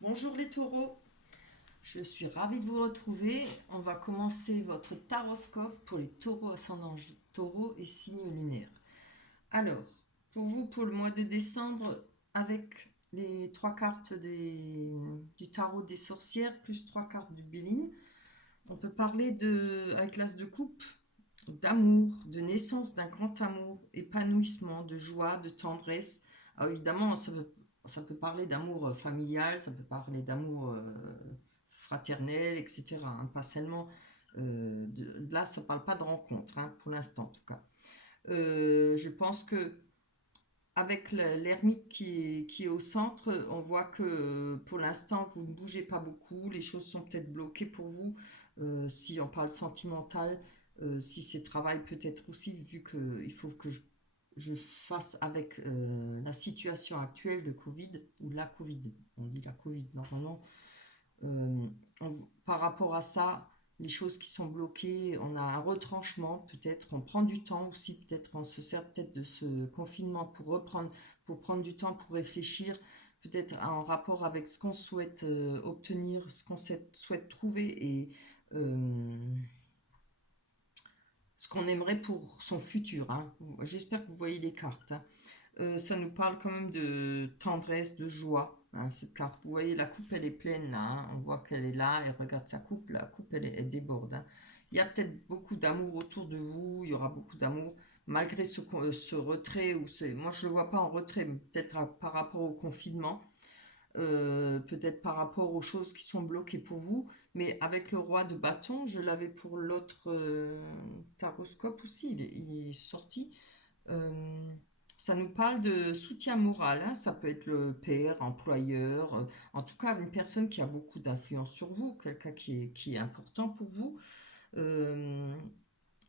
Bonjour les taureaux, je suis ravie de vous retrouver. On va commencer votre taroscope pour les taureaux ascendant taureau et signes lunaires. Alors, pour vous, pour le mois de décembre, avec les trois cartes du tarot des sorcières, plus trois cartes du Béline, on peut parler avec l'as de coupe, d'amour, de naissance d'un grand amour, épanouissement, de joie, de tendresse. Alors évidemment, ça peut parler d'amour familial, ça peut parler d'amour fraternel, etc. Hein, pas seulement. Là, ça ne parle pas de rencontre, hein, pour l'instant en tout cas. Je pense que avec l'ermite qui est au centre, on voit que pour l'instant, vous ne bougez pas beaucoup, les choses sont peut-être bloquées pour vous. Si on parle sentimental, si c'est travail, peut-être aussi, vu qu'il faut que je fasse avec la situation actuelle de Covid, ou la Covid, on dit la Covid normalement, euh, par rapport à ça, les choses qui sont bloquées, on a un retranchement peut-être, on prend du temps aussi, peut-être on se sert peut-être de ce confinement pour prendre du temps pour réfléchir, peut-être en rapport avec ce qu'on souhaite obtenir, ce qu'on souhaite trouver et ce qu'on aimerait pour son futur. Hein. J'espère que vous voyez les cartes. Hein. Ça nous parle quand même de tendresse, de joie, hein, cette carte. Vous voyez, la coupe, elle est pleine là. Hein. On voit qu'elle est là, elle regarde sa coupe. La coupe, elle déborde. Hein. Il y a peut-être beaucoup d'amour autour de vous. Il y aura beaucoup d'amour. Malgré ce retrait, moi je ne le vois pas en retrait, mais peut-être par rapport au confinement, peut-être par rapport aux choses qui sont bloquées pour vous. Mais avec le roi de bâton, je l'avais pour l'autre taroscope aussi, il est sorti. Euh, Ça nous parle de soutien moral, hein. Ça peut être le père, employeur, en tout cas une personne qui a beaucoup d'influence sur vous, quelqu'un qui est important pour vous. Euh,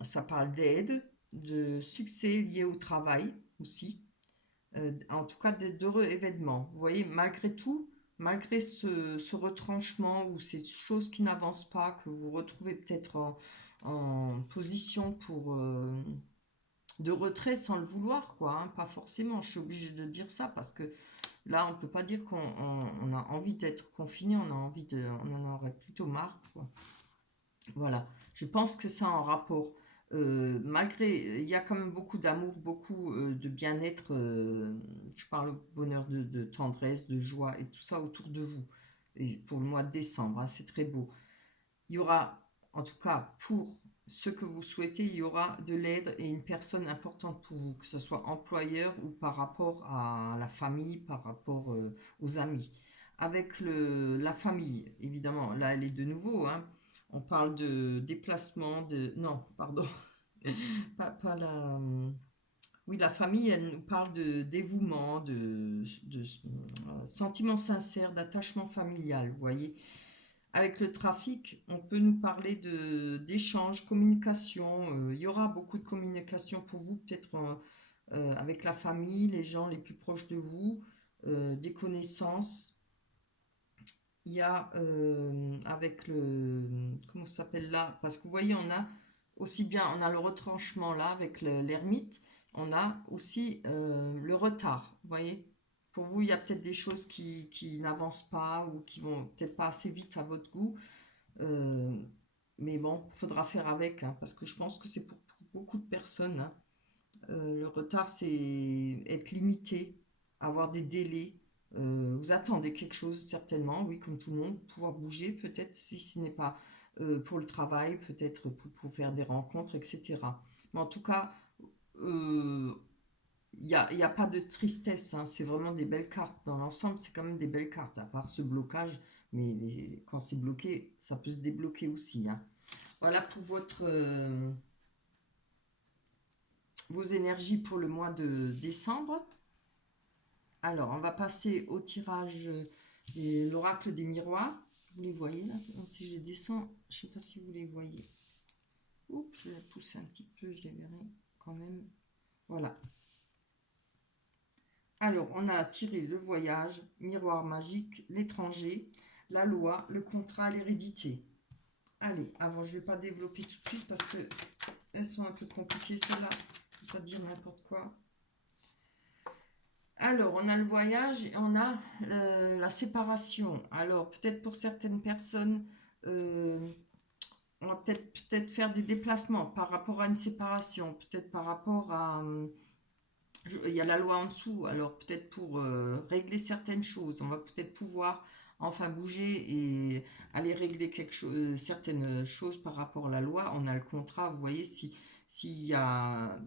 Ça parle d'aide, de succès lié au travail aussi. En tout cas d'heureux événements. Vous voyez, malgré tout, malgré ce retranchement ou ces choses qui n'avancent pas, que vous retrouvez peut-être en position de retrait sans le vouloir, quoi. Hein. Pas forcément, je suis obligée de dire ça parce que là, on ne peut pas dire qu'on a envie d'être confiné, on en aurait plutôt marre, quoi. Voilà, je pense que ça en rapport. Malgré, il y a quand même beaucoup d'amour, beaucoup de bien-être. Je parle de bonheur, de tendresse, de joie et tout ça autour de vous. Et pour le mois de décembre, hein, c'est très beau. Il y aura, en tout cas pour ce que vous souhaitez, il y aura de l'aide et une personne importante pour vous, que ce soit employeur ou par rapport à la famille, par rapport aux amis. Avec la famille, évidemment, là elle est de nouveau, hein, on parle de déplacement, de... Non, pardon, pas la... Oui, la famille, elle nous parle de dévouement, de sentiments sincères, d'attachement familial, vous voyez. Avec le trafic, on peut nous parler d'échanges, communication. Il y aura beaucoup de communication pour vous, peut-être avec la famille, les gens les plus proches de vous, des connaissances. Il y a avec le... Comment ça s'appelle là? Parce que vous voyez, on a aussi bien, on a le retranchement là avec l'ermite, on a aussi le retard. Vous voyez? Pour vous, il y a peut-être des choses qui n'avancent pas ou qui vont peut-être pas assez vite à votre goût. Euh, mais bon, il faudra faire avec, hein, parce que je pense que c'est pour beaucoup de personnes. Hein. Le retard, c'est être limité, avoir des délais. Vous attendez quelque chose, certainement, oui, comme tout le monde, pouvoir bouger, peut-être si ce n'est pas pour le travail, peut-être pour faire des rencontres, etc. Mais en tout cas, euh, il y a pas de tristesse, hein, c'est vraiment des belles cartes. Dans l'ensemble, c'est quand même des belles cartes, à part ce blocage. Mais quand c'est bloqué, ça peut se débloquer aussi. Hein. Voilà pour vos énergies pour le mois de décembre. Alors, on va passer au tirage de l'oracle des miroirs. Vous les voyez là? Si je descends, je ne sais pas si vous les voyez. Oups, je vais pousser un petit peu, je les verrai quand même. Voilà. Alors, on a tiré le voyage, miroir magique, l'étranger, la loi, le contrat, l'hérédité. Allez, avant, je ne vais pas développer tout de suite parce que elles sont un peu compliquées, celles-là. Je ne vais pas dire n'importe quoi. Alors, on a le voyage et on a la séparation. Alors, peut-être pour certaines personnes, euh, on va peut-être faire des déplacements par rapport à une séparation, peut-être par rapport à... il y a la loi en dessous, alors peut-être pour régler certaines choses, on va peut-être pouvoir enfin bouger et aller régler certaines choses par rapport à la loi. On a le contrat, vous voyez, si s'il y a,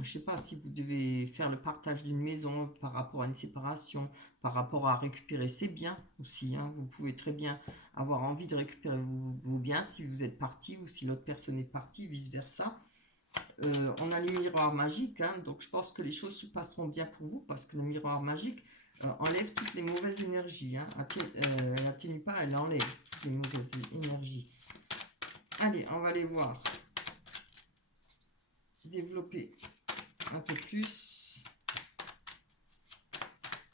je sais pas, si vous devez faire le partage d'une maison par rapport à une séparation, par rapport à récupérer ses biens aussi, hein, vous pouvez très bien avoir envie de récupérer vos biens si vous êtes parti ou si l'autre personne est partie, vice versa. On a les miroirs magiques, hein, donc je pense que les choses se passeront bien pour vous parce que le miroir magique enlève toutes les mauvaises énergies. Hein. Elle n'atténue pas, elle enlève toutes les mauvaises énergies. Allez, on va les voir développer un peu plus.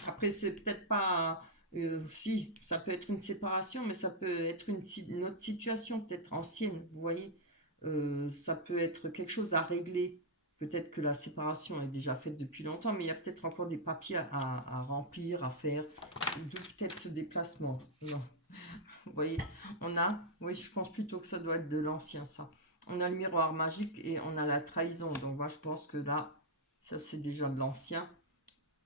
Après, c'est peut-être pas... si, ça peut être une séparation, mais ça peut être une autre situation, peut-être ancienne, vous voyez. Ça peut être quelque chose à régler. Peut-être que la séparation est déjà faite depuis longtemps, mais il y a peut-être encore des papiers à remplir, à faire. D'où peut-être ce déplacement. Non. Vous voyez, on a... Oui, je pense plutôt que ça doit être de l'ancien, ça. On a le miroir magique et on a la trahison. Donc moi, je pense que là, ça c'est déjà de l'ancien.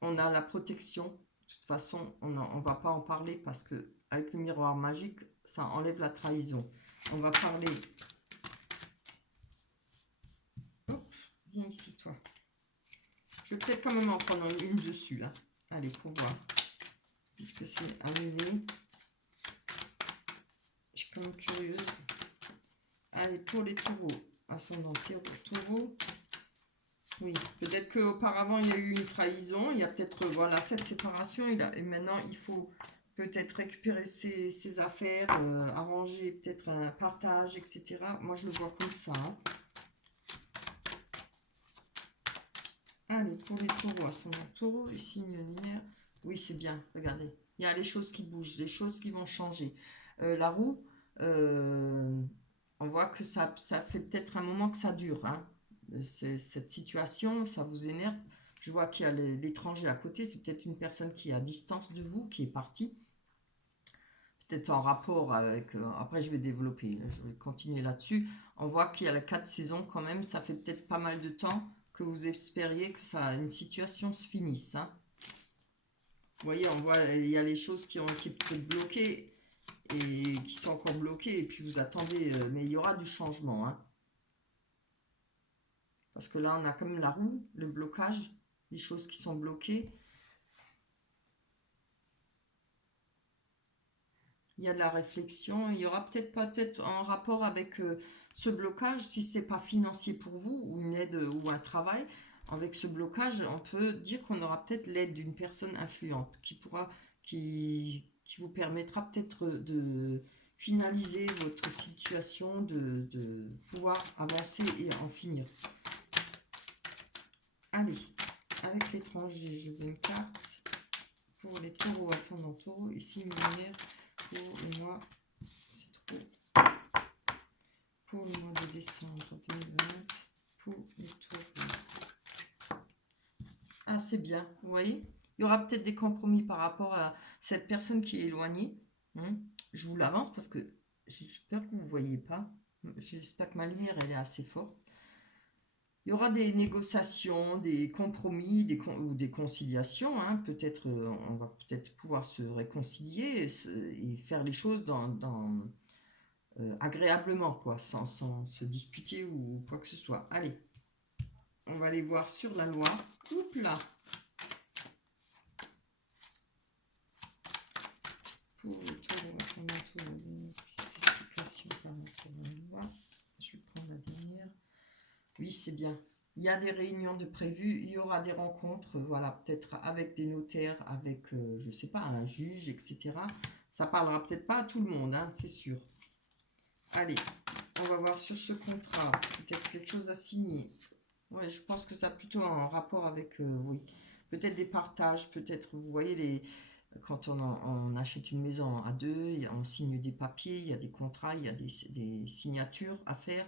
On a la protection. De toute façon, on ne va pas en parler parce que avec le miroir magique, ça enlève la trahison. On va parler. Hop, viens ici, toi. Je vais peut-être quand même en prendre une dessus, là. Allez, pour voir. Puisque c'est annulé. Je suis quand même curieuse. Allez, pour les taureaux. Ascendant taureau. Oui, peut-être qu'auparavant il y a eu une trahison, il y a peut-être voilà cette séparation, et maintenant il faut peut-être récupérer ses affaires, arranger peut-être un partage, etc. Moi je le vois comme ça. Hein. Allez, pour les taureaux, ascendant taureau, les signes lunaires. Oui, c'est bien, regardez. Il y a les choses qui bougent, les choses qui vont changer. La roue, euh, on voit que ça fait peut-être un moment que ça dure. Hein. Cette situation, ça vous énerve. Je vois qu'il y a l'étranger à côté, c'est peut-être une personne qui est à distance de vous, qui est partie. Peut-être en rapport avec... après, je vais développer, je vais continuer là-dessus. On voit qu'il y a la 4 saisons quand même, ça fait peut-être pas mal de temps que vous espériez que une situation se finisse. Hein. Vous voyez, on voit, il y a les choses qui ont été peut-être bloquées et qui sont encore bloquées, et puis vous attendez, mais il y aura du changement. Hein. Parce que là, on a quand même la roue, le blocage, les choses qui sont bloquées. Il y a de la réflexion. Il y aura peut-être en rapport avec ce blocage, si c'est pas financier pour vous, ou une aide ou un travail. Avec ce blocage, on peut dire qu'on aura peut-être l'aide d'une personne influente qui vous permettra peut-être de finaliser votre situation, de pouvoir avancer et en finir. Allez, avec l'étranger, je veux une carte pour les taureaux ascendant taureau, ici lumière pour le mois, c'est trop, pour le mois de décembre 2020, pour les taureaux. Ah, c'est bien, vous voyez, il y aura peut-être des compromis par rapport à cette personne qui est éloignée. Hein. Je vous l'avance parce que j'espère que vous ne voyez pas. J'espère que ma lumière elle est assez forte. Il y aura des négociations, des compromis ou des conciliations. Hein. Peut-être, on va peut-être pouvoir se réconcilier et faire les choses agréablement, quoi, sans se disputer ou quoi que ce soit. Allez, on va aller voir sur la loi. Oups là. Pour le taureau, explication par rapport à la loi. Je vais prendre la dernière. Oui, c'est bien. Il y a des réunions de prévues, il y aura des rencontres, voilà, peut-être avec des notaires, avec, je ne sais pas, un juge, etc. Ça parlera peut-être pas à tout le monde, hein, c'est sûr. Allez, on va voir sur ce contrat, peut-être quelque chose à signer. Ouais, je pense que ça a plutôt en rapport avec, oui, peut-être des partages, peut-être, vous voyez, quand on achète une maison à deux, on signe des papiers, il y a des contrats, il y a des signatures à faire.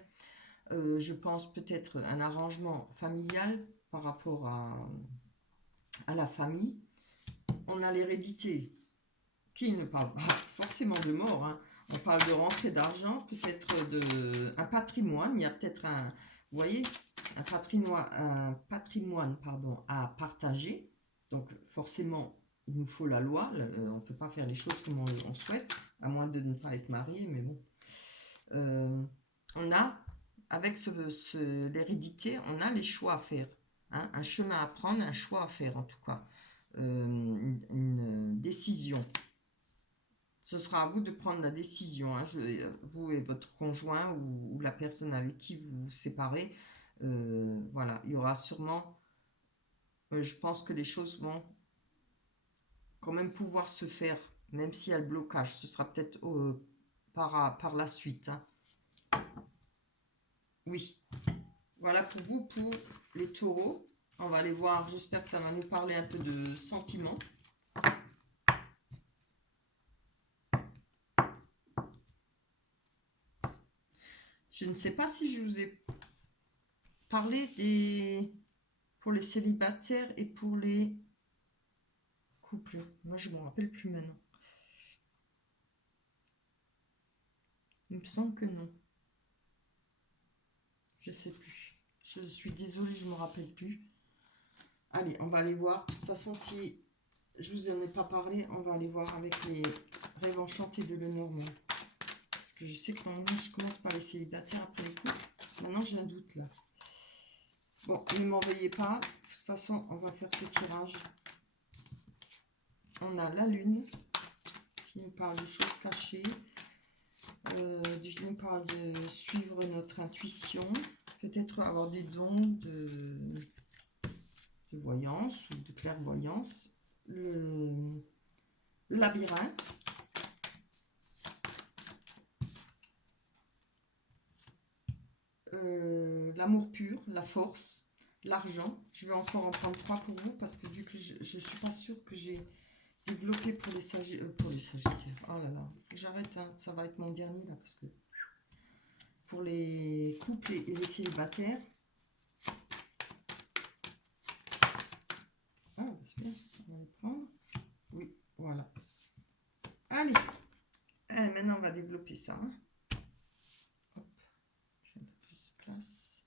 Je pense peut-être un arrangement familial par rapport à la famille. On a l'hérédité qui ne parle pas forcément de mort, hein. On parle de rentrée d'argent, peut-être un patrimoine. Il y a peut-être vous voyez, un patrimoine pardon, à partager. Donc forcément, il nous faut la loi. On ne peut pas faire les choses comme on souhaite, à moins de ne pas être marié, mais bon. On a, avec l'hérédité, on a les choix à faire, hein, un chemin à prendre, un choix à faire en tout cas, une décision. Ce sera à vous de prendre la décision, hein, vous et votre conjoint ou la personne avec qui vous vous séparez. Voilà, il y aura sûrement, je pense que les choses vont quand même pouvoir se faire, même s'il y a le blocage. Ce sera peut-être par la suite, hein. Oui. Voilà pour vous, pour les taureaux. On va aller voir, j'espère que ça va nous parler un peu de sentiments. Je ne sais pas si je vous ai parlé pour les célibataires et pour les couples. Moi, je ne me rappelle plus maintenant. Il me semble que non. Je ne sais plus. Je suis désolée, je ne me rappelle plus. Allez, on va aller voir. De toute façon, si je vous en ai pas parlé, on va aller voir avec les rêves enchantés de Lenormand. Parce que je sais que normalement, je commence par les célibataires après les couples. Maintenant, j'ai un doute là. Bon, ne m'en veuillez pas. De toute façon, on va faire ce tirage. On a la lune qui nous parle de choses cachées. Qui nous parle de suivre notre intuition. Peut-être avoir des dons de voyance ou de clairvoyance. Le labyrinthe. L'amour pur, la force, l'argent. Je vais encore en prendre 3 pour vous parce que vu que je ne suis pas sûre que j'ai développé pour les sagittaires. Oh là là, j'arrête, hein, ça va être mon dernier là parce que pour les couples et les célibataires. Ah, c'est bien, on va les prendre. Oui, voilà. Allez, maintenant on va développer ça. Hein. Hop, j'ai un peu plus de place.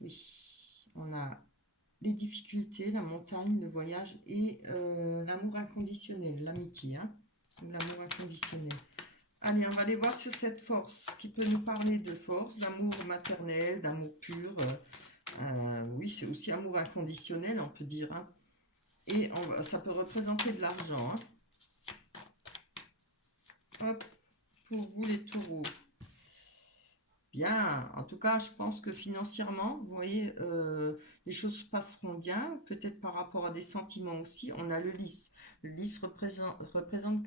Oui, on a les difficultés, la montagne, le voyage et l'amour inconditionnel, l'amitié, hein, l'amour inconditionnel. Allez, on va aller voir sur cette force qui peut nous parler de force, d'amour maternel, d'amour pur. Oui, c'est aussi amour inconditionnel, on peut dire. Hein. Et ça peut représenter de l'argent. Hein. Hop, pour vous les taureaux. Bien, en tout cas, je pense que financièrement, vous voyez, les choses se passeront bien, peut-être par rapport à des sentiments aussi. On a le lys. Le lys représente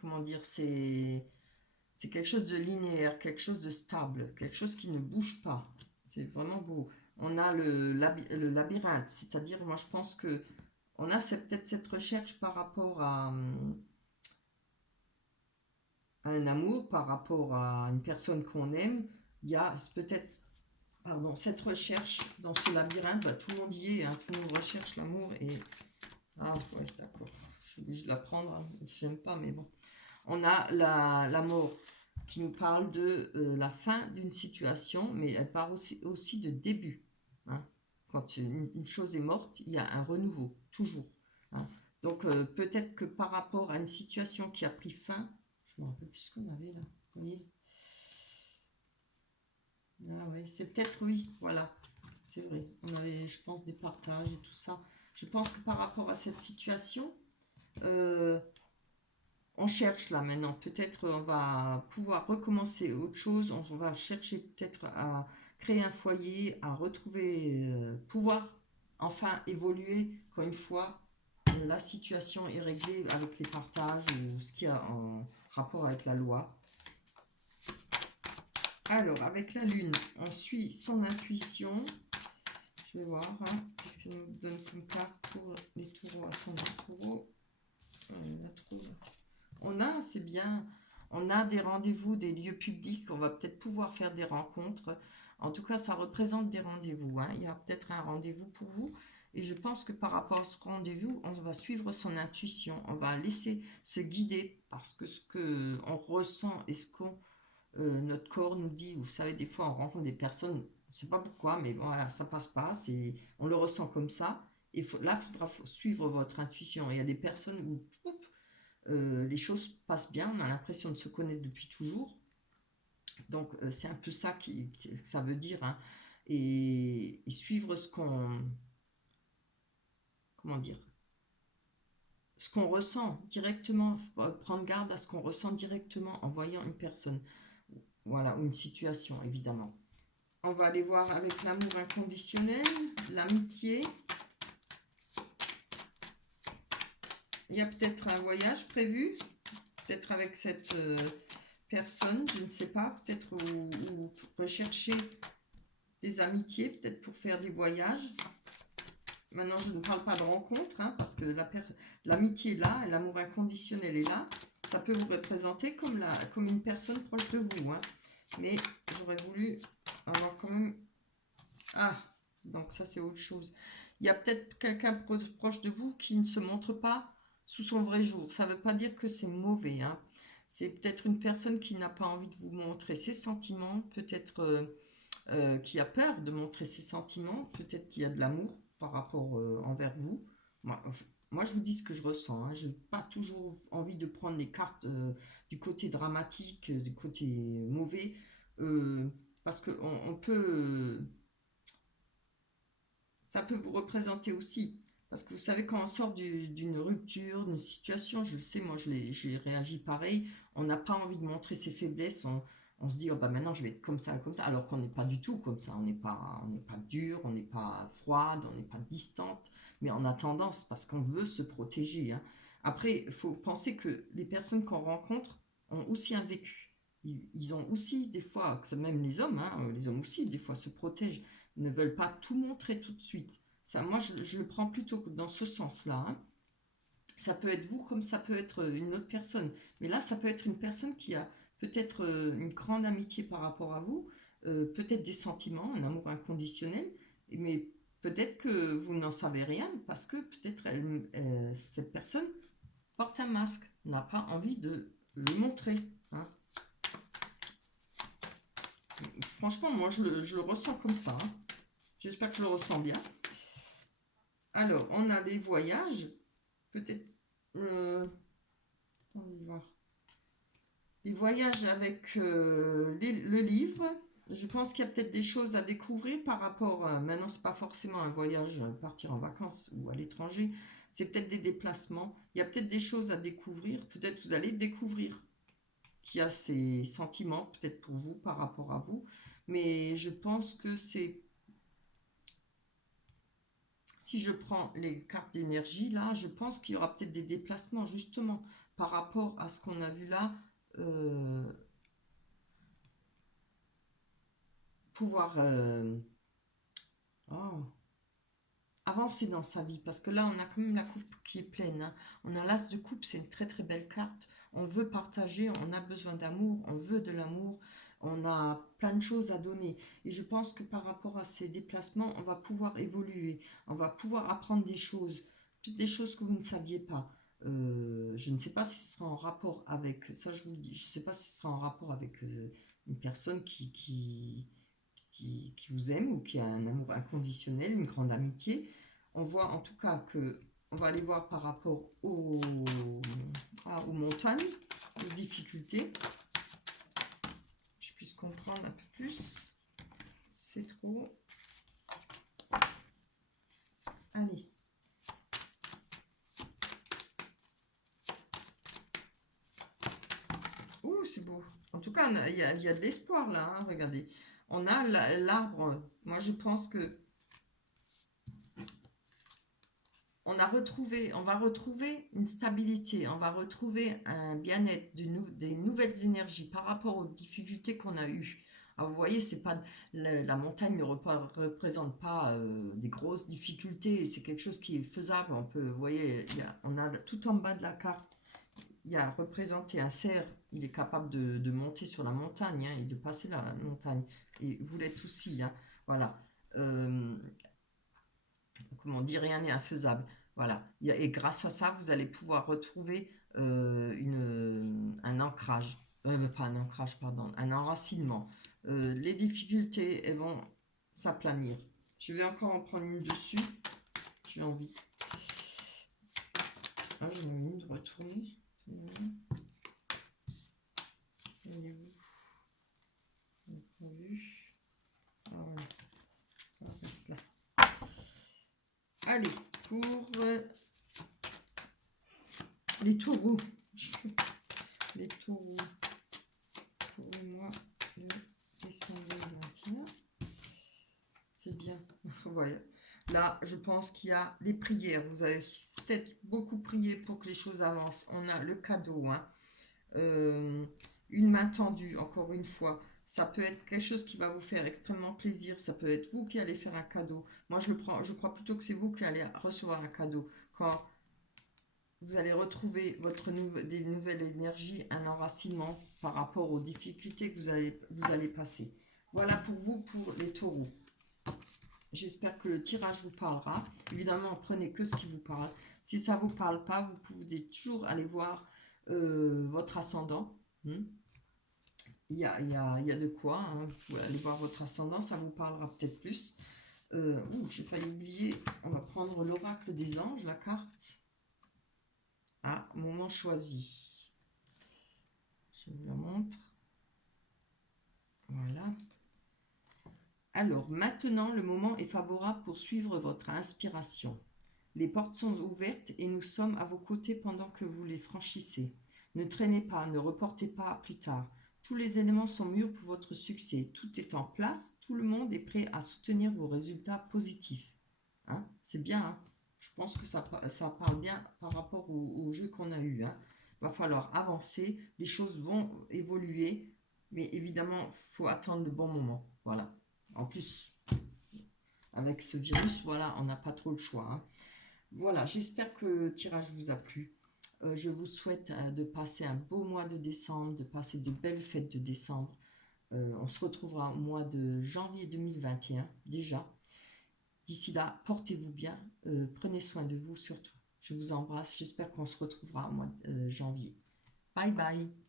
comment dire, c'est quelque chose de linéaire, quelque chose de stable, quelque chose qui ne bouge pas. C'est vraiment beau. On a le labyrinthe, c'est-à-dire, moi je pense que on a peut-être cette recherche par rapport à un amour, par rapport à une personne qu'on aime. Il y a peut-être, pardon, cette recherche dans ce labyrinthe. Bah, tout le monde y est, hein, tout le monde recherche l'amour et ah ouais, d'accord, je suis obligée de la prendre, hein. J'aime pas, mais bon. On a la mort qui nous parle de la fin d'une situation, mais elle parle aussi de début. Hein. Quand une chose est morte, il y a un renouveau, toujours. Hein. Donc peut-être que par rapport à une situation qui a pris fin, je me rappelle plus ce qu'on avait là. Vous voyez, ah ouais, c'est peut-être oui, voilà, c'est vrai. On avait, je pense, des partages et tout ça. Je pense que par rapport à cette situation, euh, on cherche là maintenant. Peut-être on va pouvoir recommencer autre chose. On va chercher peut-être à créer un foyer, à retrouver, pouvoir enfin évoluer quand une fois la situation est réglée avec les partages ou ce qui a en rapport avec la loi. Alors, avec la lune, on suit son intuition. Je vais voir, hein, qu'est-ce qu'elle nous donne comme carte pour les taureaux, ascendant taureau. On la trouve. On a, c'est bien, On a des rendez-vous, des lieux publics, on va peut-être pouvoir faire des rencontres. En tout cas, ça représente des rendez-vous, hein. Il y a peut-être un rendez-vous pour vous. Et je pense que par rapport à ce rendez-vous, on va suivre son intuition. On va laisser se guider parce que ce qu'on ressent et ce qu'on notre corps nous dit. Vous savez, des fois, on rencontre des personnes, on ne sait pas pourquoi, mais voilà, ça passe pas. On le ressent comme ça. Et là, il faudra suivre votre intuition. Il y a des personnes où les choses passent bien, on a l'impression de se connaître depuis toujours. Donc, c'est un peu ça que ça veut dire, hein. Et suivre ce qu'on. Comment dire? Ce qu'on ressent directement, prendre garde à ce qu'on ressent directement en voyant une personne. Voilà, ou une situation, évidemment. On va aller voir avec l'amour inconditionnel, l'amitié. Il y a peut-être un voyage prévu, peut-être avec cette personne, je ne sais pas, peut-être ou rechercher des amitiés, peut-être pour faire des voyages. Maintenant, je ne parle pas de rencontre, hein, parce que l'amitié est là, l'amour inconditionnel est là. Ça peut vous représenter comme une personne proche de vous, hein. Mais j'aurais voulu avoir quand même... Ah, donc ça c'est autre chose. Il y a peut-être quelqu'un proche de vous qui ne se montre pas sous son vrai jour. Ça ne veut pas dire que c'est mauvais, hein. C'est peut-être une personne qui n'a pas envie de vous montrer ses sentiments, peut-être qui a peur de montrer ses sentiments, peut-être qu'il y a de l'amour par rapport envers vous. Moi, je vous dis ce que je ressens, hein. Je n'ai pas toujours envie de prendre les cartes du côté dramatique, du côté mauvais, euh, parce que on peut, ça peut vous représenter aussi. Parce que vous savez, quand on sort d'une rupture, d'une situation, je le sais, moi j'ai réagi pareil, on n'a pas envie de montrer ses faiblesses, on se dit, oh bah maintenant je vais être comme ça, alors qu'on n'est pas du tout comme ça, on n'est pas dur, on n'est pas froide, on n'est pas distante, mais on a tendance, parce qu'on veut se protéger, hein. Après, il faut penser que les personnes qu'on rencontre ont aussi un vécu. Ils ont aussi, des fois, même les hommes aussi, des fois se protègent, ne veulent pas tout montrer tout de suite. Ça, moi, je le prends plutôt dans ce sens-là, hein. Ça peut être vous comme ça peut être une autre personne. Mais là, ça peut être une personne qui a peut-être une grande amitié par rapport à vous, peut-être des sentiments, un amour inconditionnel, mais peut-être que vous n'en savez rien parce que peut-être cette personne porte un masque, n'a pas envie de le montrer, hein. Franchement, moi, je le ressens comme ça, hein. J'espère que je le ressens bien. Alors, on a les voyages. Peut-être. On va voir. Les voyages avec le livre. Je pense qu'il y a peut-être des choses à découvrir par rapport à. Maintenant, c'est pas forcément un voyage, partir en vacances ou à l'étranger. C'est peut-être des déplacements. Il y a peut-être des choses à découvrir. Peut-être vous allez découvrir qu'il y a ces sentiments, peut-être pour vous, par rapport à vous. Mais je pense que c'est si je prends les cartes d'énergie, là, je pense qu'il y aura peut-être des déplacements, justement, par rapport à ce qu'on a vu là, euh, pouvoir oh, avancer dans sa vie. Parce que là, on a quand même la coupe qui est pleine, hein. On a l'as de coupe, c'est une très très belle carte. On veut partager, on a besoin d'amour, on veut de l'amour, on a plein de choses à donner. Et je pense que par rapport à ces déplacements, on va pouvoir évoluer, on va pouvoir apprendre des choses, peut-être des choses que vous ne saviez pas. Je ne sais pas si ce sera en rapport avec, ça je vous le dis, je ne sais pas si ce sera en rapport avec une personne qui vous aime ou qui a un amour inconditionnel, une grande amitié. On voit en tout cas que on va aller voir par rapport aux montagnes, aux difficultés. Je puisse comprendre un peu plus. C'est trop. Allez. Ouh, c'est beau. En tout cas, il y a de l'espoir là, hein, regardez. On a l'arbre. Moi, je pense que on va retrouver une stabilité, on va retrouver un bien-être, des nouvelles énergies par rapport aux difficultés qu'on a eues. Alors vous voyez, c'est pas la montagne ne représente pas des grosses difficultés, c'est quelque chose qui est faisable. On peut, vous voyez, on a tout en bas de la carte il y a représenté un cerf, il est capable de monter sur la montagne hein, et de passer la montagne. Et vous l'êtes aussi, hein, voilà. Euh, Comment dire, rien n'est infaisable. Voilà. Et grâce à ça, vous allez pouvoir retrouver un ancrage. Pas un ancrage, pardon, un enracinement. Les difficultés, elles vont s'aplanir. Je vais encore en prendre une dessus. J'ai envie. Ah, j'en ai une de retourner. Pas vu. Ah, voilà. Ça reste là. Allez, pour les taureaux. Les taureaux. Trouvez-moi le décembre 2021. C'est bien. Voilà. Là, je pense qu'il y a les prières. Vous avez peut-être beaucoup prié pour que les choses avancent. On a le cadeau. Hein. Euh, une main tendue, encore une fois. Ça peut être quelque chose qui va vous faire extrêmement plaisir. Ça peut être vous qui allez faire un cadeau. Moi, je crois plutôt que c'est vous qui allez recevoir un cadeau. Quand vous allez retrouver des nouvelles énergies, un enracinement par rapport aux difficultés que vous allez passer. Voilà pour vous, pour les taureaux. J'espère que le tirage vous parlera. Évidemment, prenez que ce qui vous parle. Si ça ne vous parle pas, vous pouvez toujours aller voir votre ascendant. Il y a de quoi. Hein. Vous pouvez aller voir votre ascendant, ça vous parlera peut-être plus. J'ai failli oublier. On va prendre l'oracle des anges, la carte. Ah, moment choisi. Je vous la montre. Voilà. Alors, maintenant, le moment est favorable pour suivre votre inspiration. Les portes sont ouvertes et nous sommes à vos côtés pendant que vous les franchissez. Ne traînez pas, ne reportez pas à plus tard. Tous les éléments sont mûrs pour votre succès. Tout est en place. Tout le monde est prêt à soutenir vos résultats positifs. Hein, c'est bien. Hein. Je pense que ça parle bien par rapport au jeu qu'on a eu. Hein. Il va falloir avancer. Les choses vont évoluer. Mais évidemment, il faut attendre le bon moment. Voilà. En plus, avec ce virus, voilà, on n'a pas trop le choix. Hein. Voilà, j'espère que le tirage vous a plu. Je vous souhaite de passer un beau mois de décembre, de passer de belles fêtes de décembre. On se retrouvera au mois de janvier 2021 déjà. D'ici là, portez-vous bien, prenez soin de vous surtout. Je vous embrasse, j'espère qu'on se retrouvera au mois de janvier. Bye bye.